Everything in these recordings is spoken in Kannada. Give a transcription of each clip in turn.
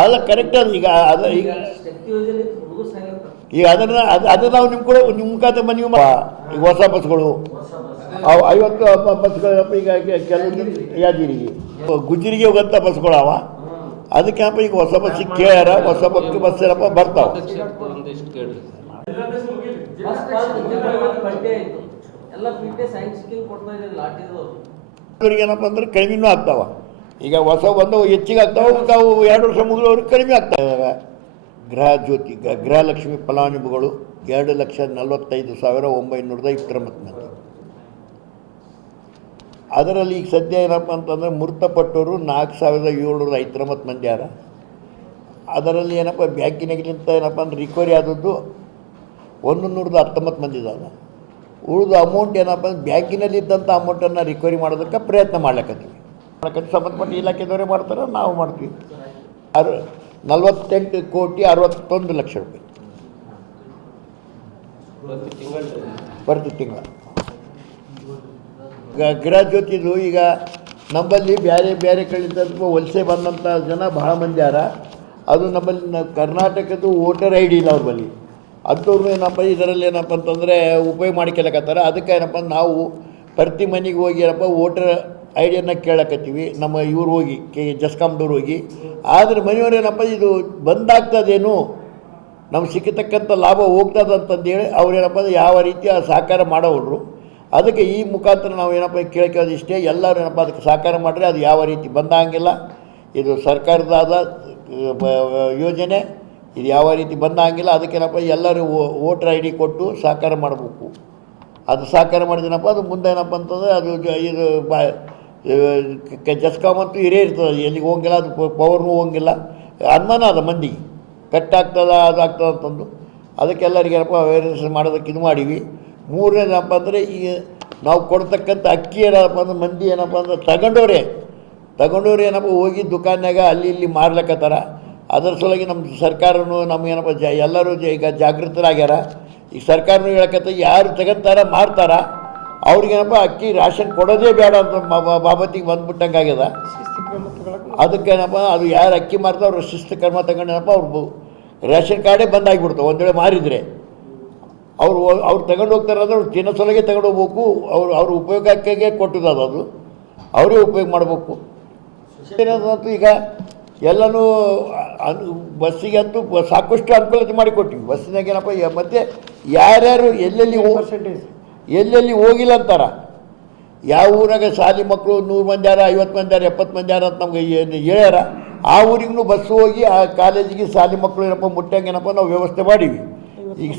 ಅಲ್ಲ ಕರೆಕ್ಟ್ ಅದು ಈಗ ಅದು ಈಗ ಈಗ ಅದು ನಾವು ನಿಮ್ಮ ಮುಖಾಂತರ ಮನವಿ ಈಗ ಹೊಸ ಬಸ್ಗಳು ಅವು 50 ಬಸ್ಗಳು ಈಗ ಕೆಲವು ಯಾದಗಿರಿಗೆ ಗುಜರಿಗೆ ಹೋಗಂಥ ಬಸ್ಗಳು ಅವ ಅದಕ್ಕೆನಪ್ಪ ಈಗ ಹೊಸ ಬಸ್ಸಿಗೆ ಕೇಳ್ಯಾರ ಹೊಸ ಬಸ್ ಏನಪ್ಪ ಬರ್ತಾವೆ ಏನಪ್ಪ ಅಂದ್ರೆ ಕಡಿಮೆನೂ ಆಗ್ತಾವ ಈಗ ಹೊಸ ಒಂದು ಹೆಚ್ಚಿಗೆ ಆಗ್ತಾವೆ ಅವು 2 ವರ್ಷ ಮುಗಿದವ್ರಿಗೆ ಕಡಿಮೆ ಆಗ್ತಾವೆ ಗೃಹ ಜ್ಯೋತಿ ಗೃಹಲಕ್ಷ್ಮಿ ಫಲಾನುಭವಿಗಳು 2,45,929 ಮಂದಿ. ಅದರಲ್ಲಿ ಈಗ ಸದ್ಯ ಏನಪ್ಪ ಅಂತಂದರೆ ಮೃತಪಟ್ಟವರು 4,719 ಮಂದಿ ಯಾರ. ಅದರಲ್ಲಿ ಏನಪ್ಪ ಬ್ಯಾಂಕಿನಾಗಿಂತ ಏನಪ್ಪ ಅಂದ್ರೆ ರಿಕವರಿ ಆದದ್ದು 119 ಮಂದಿ ಇದ್ದಾವೆ. ಉಳಿದ ಅಮೌಂಟ್ ಏನಪ್ಪ ಅಂದ್ರೆ ಬ್ಯಾಂಕಿನಲ್ಲಿ ಇದ್ದಂಥ ಅಮೌಂಟನ್ನು ರಿಕವರಿ ಮಾಡೋದಕ್ಕೆ ಪ್ರಯತ್ನ ಮಾಡ್ಲಿಕ್ಕತ್ತೀವಿ. ಸಂಬಂಧಪಟ್ಟ ಇಲಾಖೆದವರೇ ಮಾಡ್ತಾರೆ, ನಾವು ಮಾಡ್ತೀವಿ. 48,61,00,000 ರೂಪಾಯಿ ಪ್ರತಿ ತಿಂಗಳು. ಗೃಹ ಜ್ಯೋತಿದು ಈಗ ನಮ್ಮಲ್ಲಿ ಬೇರೆ ಬೇರೆ ಕಡೆಯಿಂದ ವಲಸೆ ಬಂದಂಥ ಜನ ಭಾಳ ಮಂದಿ ಯಾರ. ಅದು ನಮ್ಮಲ್ಲಿ ಕರ್ನಾಟಕದ್ದು ವೋಟರ್ ಐ ಡಿ ಇಲ್ಲ ಅವ್ರ ಬಳಿ. ಅಂಥವ್ರು ಏನಪ್ಪ ಇದರಲ್ಲಿ ಏನಪ್ಪ ಅಂತಂದರೆ ಉಪಯೋಗ ಮಾಡ್ಕೊಳಕತ್ತಾರೆ. ಅದಕ್ಕೆ ಏನಪ್ಪ ನಾವು ಪ್ರತಿ ಮನೆಗೆ ಹೋಗಿ ಏನಪ್ಪ ವೋಟರ್ ಐ ಡಿಯನ್ನು ಕೇಳಕತ್ತೀವಿ. ನಮ್ಮ ಇವ್ರು ಹೋಗಿ ಜಸ್ಕಾಮ್ದವ್ರು ಹೋಗಿ. ಆದರೆ ಮನೆಯವ್ರು ಏನಪ್ಪ ಇದು ಬಂದಾಗ್ತದೇನು ನಮ್ಗೆ ಸಿಕ್ಕತಕ್ಕಂಥ ಲಾಭ ಹೋಗ್ತದೆ ಅಂತಂದೇಳಿ ಅವ್ರೇನಪ್ಪ ಅಂದ್ರೆ ಯಾವ ರೀತಿ ಸಹಕಾರ ಮಾಡೋರು. ಅದಕ್ಕೆ ಈ ಮುಖಾಂತರ ನಾವು ಏನಪ್ಪ ಕೇಳ್ಕೊಳ್ಳೋದು ಇಷ್ಟೇ, ಎಲ್ಲರೂ ಏನಪ್ಪ ಅದಕ್ಕೆ ಸಹಕಾರ ಮಾಡಿದ್ರೆ ಅದು ಯಾವ ರೀತಿ ಬಂದಾಗಿಲ್ಲ. ಇದು ಸರ್ಕಾರದಾದ ಯೋಜನೆ, ಇದು ಯಾವ ರೀತಿ ಬಂದಾಗಿಲ್ಲ. ಅದಕ್ಕೇನಪ್ಪ ಎಲ್ಲರೂ ವೋಟರ್ ಐ ಡಿ ಕೊಟ್ಟು ಸಹಕಾರ ಮಾಡಬೇಕು. ಅದು ಸಹಕಾರ ಮಾಡಿದನಪ್ಪ ಅದು ಮುಂದೆ ಏನಪ್ಪ ಅಂತಂದರೆ ಅದು ಇದು ಜಸ್ಕಾಮ್ ಅಂತೂ ಹಿರೇ ಇರ್ತದೆ, ಎಲ್ಲಿಗೆ ಹೋಗಿಲ್ಲ, ಅದು ಪವರ್ನೂ ಹೋಗಿಲ್ಲ. ಅನುಮಾನ ಅದ ಮಂದಿಗೆ ಕಟ್ಟಾಗ್ತದ ಅದು ಆಗ್ತದೆ ಅಂತಂದು. ಅದಕ್ಕೆಲ್ಲರಿಗೆ ಏನಪ್ಪ ಅವೇರ್ನೆಸ್ ಮಾಡೋದಕ್ಕೆ ಇದು ಮಾಡೀವಿ. ಮೂರನೇದಪ್ಪ ಅಂದರೆ ಈಗ ನಾವು ಕೊಡ್ತಕ್ಕಂಥ ಅಕ್ಕಿ ಏನಪ್ಪ ಅಂದ್ರೆ ಮಂದಿ ಏನಪ್ಪ ಅಂದ್ರೆ ತಗೊಂಡವ್ರೆ ಏನಪ್ಪ ಹೋಗಿ ದುಕಾನ್ಯಾಗ ಅಲ್ಲಿ ಇಲ್ಲಿ ಮಾರ್ಲಕ್ಕತ್ತಾರ. ಅದರ ಸಲುವಾಗಿ ನಮ್ಮ ಸರ್ಕಾರನೂ ನಮಗೇನಪ್ಪ ಎಲ್ಲರೂ ಈಗ ಜಾಗೃತರಾಗ್ಯಾರ. ಈಗ ಸರ್ಕಾರನೂ ಹೇಳಕತ್ತ ಯಾರು ತಗೊಂತಾರ ಮಾರ್ತಾರ ಅವ್ರಿಗೇನಪ್ಪ ಅಕ್ಕಿ ರಾಷನ್ ಕೊಡೋದೇ ಬೇಡ ಅಂತ ಬಾಬತ್ತಿಗೆ ಬಂದ್ಬಿಟ್ಟಂಗಾಗ್ಯದ. ಅದಕ್ಕೇನಪ್ಪ ಅದು ಯಾರು ಅಕ್ಕಿ ಮಾರ್ತಾರೆ ಅವ್ರು ಶಿಸ್ತು ಕ್ರಮ ತಗೊಂಡೇನಪ್ಪ ಅವ್ರು ರೇಷನ್ ಕಾರ್ಡೇ ಬಂದಾಗಿಬಿಡ್ತಾವೆ. ಒಂದು ವೇಳೆ ಮಾರಿದರೆ ಅವ್ರು ತಗೊಂಡು ಹೋಗ್ತಾರೆ ಅಂದ್ರೆ ಅವ್ರು ತಿನ್ನೋಸೊಳಗೆ ತಗೊಂಡು ಹೋಗ್ಬೇಕು. ಅವ್ರ ಉಪಯೋಗಕ್ಕೆ ಕೊಟ್ಟಿದ್ದು ಅದು ಅವರೇ ಉಪಯೋಗ ಮಾಡಬೇಕು. ಏನಂತೂ ಈಗ ಎಲ್ಲನೂ ಬಸ್ಸಿಗಂತೂ ಸಾಕಷ್ಟು ಅನುಕೂಲತೆ ಮಾಡಿಕೊಟ್ಟಿವಿ. ಬಸ್ಸಿನಾಗ ಏನಪ್ಪ ಮತ್ತು ಯಾರ್ಯಾರು ಎಲ್ಲೆಲ್ಲಿ ಹೋಗಿಲ್ಲ ಅಂತಾರ. ಯಾವ ಊರಾಗ ಶಾಲೆ ಮಕ್ಕಳು 100 ಮಂದಿ ಯಾರ 50 ಮಂದಿ ಯಾರ 70 ಮಂದಿ ಯಾರ ಅಂತ ನಮ್ಗೆ ಹೇಳ್ಯಾರ. ಆ ಊರಿಗೂ ಬಸ್ಸು ಹೋಗಿ ಆ ಕಾಲೇಜಿಗೆ ಶಾಲೆ ಮಕ್ಕಳು ಏನಪ್ಪ ಮುಟ್ಟಂಗೇನಪ್ಪ ನಾವು ವ್ಯವಸ್ಥೆ ಮಾಡೀವಿ. ಈಗ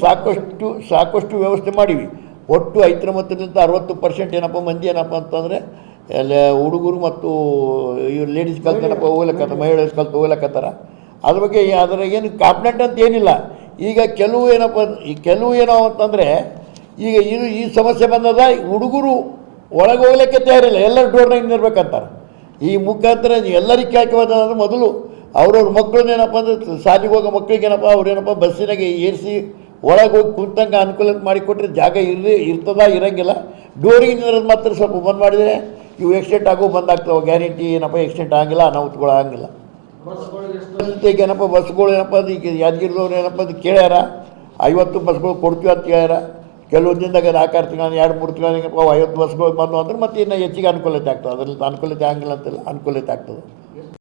ಸಾಕಷ್ಟು ವ್ಯವಸ್ಥೆ ಮಾಡೀವಿ. ಒಟ್ಟು 59-60% ಏನಪ್ಪ ಮಂದಿ ಏನಪ್ಪ ಅಂತಂದರೆ ಎಲ್ಲ ಹುಡುಗರು ಮತ್ತು ಇವ್ರು ಲೇಡೀಸ್ ಕಲ್ತೇನಪ್ಪ ಹೋಗ್ಲಕ್ಕತ್ತ, ಮಹಿಳೆಯರು ಕಲ್ತು ಹೋಗ್ಲಕ್ಕತ್ತಾರ. ಅದ್ರ ಬಗ್ಗೆ ಅದ್ರಾಗೇನು ಕಾಂಪ್ಲೇಂಟ್ ಅಂತ ಏನಿಲ್ಲ. ಈಗ ಕೆಲವು ಏನೋ ಅಂತಂದರೆ ಈಗ ಈ ಸಮಸ್ಯೆ ಬಂದದ, ಹುಡುಗರು ಒಳಗೆ ಹೋಗ್ಲಿಕ್ಕೆ ತಯಾರಿಲ್ಲ, ಎಲ್ಲರೂ ಡೋರ್ನಾಗ ನಿಂದಿರ್ಬೇಕಂತಾರೆ. ಈ ಮುಖಾಂತರ ಎಲ್ಲರಿಗೆ ಕೇಳ್ಕೋದಂದ್ರೆ ಮೊದಲು ಅವ್ರವ್ರ ಮಕ್ಕಳನ್ನೇನಪ್ಪ ಅಂದ್ರೆ ಶಾಲೆಗೆ ಹೋಗೋ ಮಕ್ಕಳಿಗೇನಪ್ಪ ಅವ್ರೇನಪ್ಪ ಬಸ್ಸಿನಾಗೆ ಏರಿಸಿ ಒಳಗೆ ಹೋಗಿ ಕುಂತಂಗೆ ಅನುಕೂಲ ಮಾಡಿಕೊಟ್ರೆ ಜಾಗ ಇರಂಗಿಲ್ಲ. ಡೋರಿಗೆ ನಿಂದ್ರದು ಮಾತ್ರ ಸ್ವಲ್ಪ ಬಂದ್ ಮಾಡಿದರೆ ಇವು ಎಕ್ಸಿಡೆಂಟ್ ಆಗೋ ಬಂದಾಗ್ತಾವೆ. ಗ್ಯಾರಂಟಿ ಏನಪ್ಪ ಎಕ್ಸಿಡೆಂಟ್ ಆಗಿಲ್ಲ, ಅನಾಹುತಗಳು ಆಗಂಗಿಲ್ಲ. ಏನಪ್ಪ ಬಸ್ಗಳು ಏನಪ್ಪ ಅದು ಈಗ ಯಾದಗಿರಿದವ್ರು ಏನಪ್ಪ ಅದು ಕೇಳ್ಯಾರ 50 ಬಸ್ಗಳು ಕೊಡ್ತೀವಿ ಅಂತ ಹೇಳ್ಯಾರ. ಕೆಲವು ದಿನದಾಗ 4-6 ತಿಂಗಳು 2-3 ತಿಂಗಳೇನಪ್ಪ 50 ಬಸ್ಗಳು ಬಂದು ಅಂದ್ರೆ ಮತ್ತೆ ಇನ್ನೂ ಹೆಚ್ಚಿಗೆ ಅನುಕೂಲತೆ ಆಗ್ತದೆ. ಅದರಲ್ಲಿ ಅನುಕೂಲತೆ ಆಗಂಗಿಲ್ಲ ಅಂತಿಲ್ಲ, ಅನುಕೂಲತೆ ಆಗ್ತದೆ.